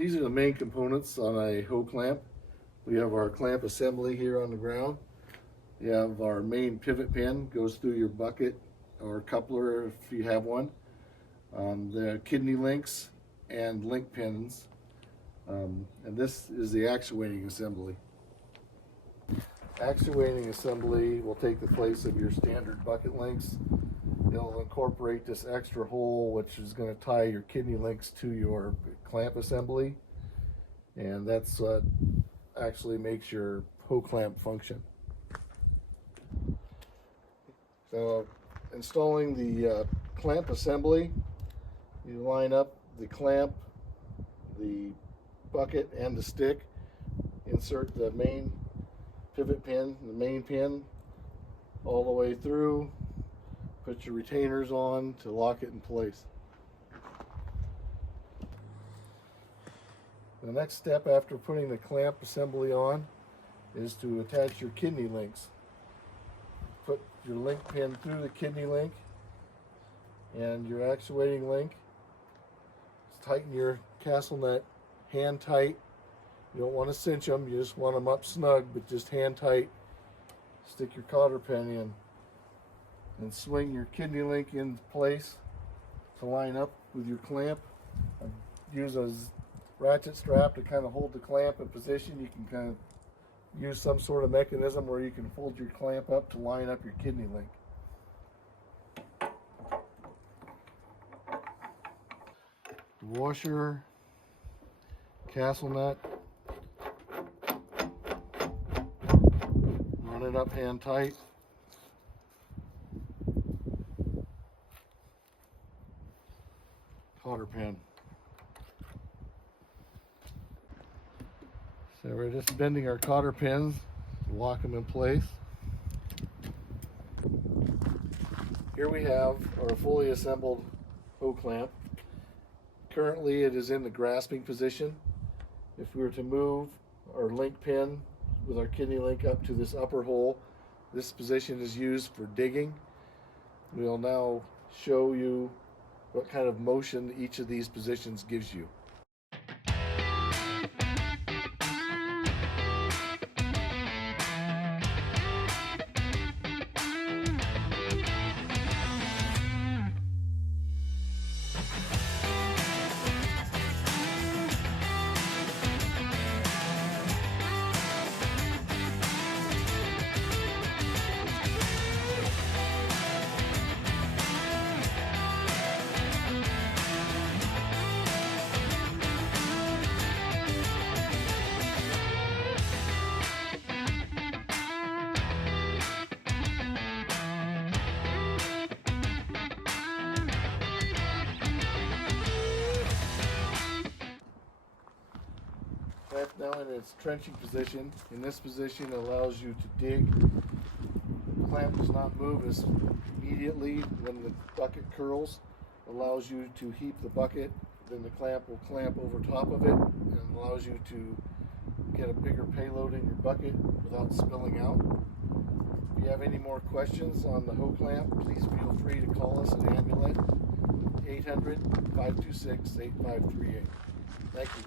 These are the main components on a Hoeclamp. We have our clamp assembly here on the ground. You have our main pivot pin, goes through your bucket or coupler if you have one. The kidney links and link pins. And this is the actuating assembly. Actuating assembly will take the place of your standard bucket links. It'll incorporate this extra hole which is going to tie your kidney links to your clamp assembly, and that's what actually makes your Hoeclamp function. So installing the clamp assembly, you line up the clamp, the bucket, and the stick. Insert the main pivot pin, the main pin, all the way through. Put your retainers on to lock it in place. The next step after putting the clamp assembly on is to attach your kidney links. Put your link pin through the kidney link and your actuating link. Tighten your castle nut hand tight. You don't want to cinch them, you just want them up snug, but just hand tight. Stick your cotter pin in and swing your kidney link in place to line up with your clamp. Use a ratchet strap to kind of hold the clamp in position. You can kind of use some sort of mechanism where you can fold your clamp up to line up your kidney link. Washer, castle nut, run it up hand tight. Cotter pin. So we're just bending our cotter pins to lock them in place. Here we have our fully assembled Hoeclamp. Currently it is in the grasping position. If we were to move our link pin with our kidney link up to this upper hole, this position is used for digging. We'll now show you what kind of motion each of these positions gives you. Clamp now in its trenching position. In this position, it allows you to dig. The clamp does not move as immediately when the bucket curls. It allows you to heap the bucket, then the clamp will clamp over top of it and allows you to get a bigger payload in your bucket without spilling out. If you have any more questions on the Hoeclamp, please feel free to call us at Amulet 800-526-8538. Thank you.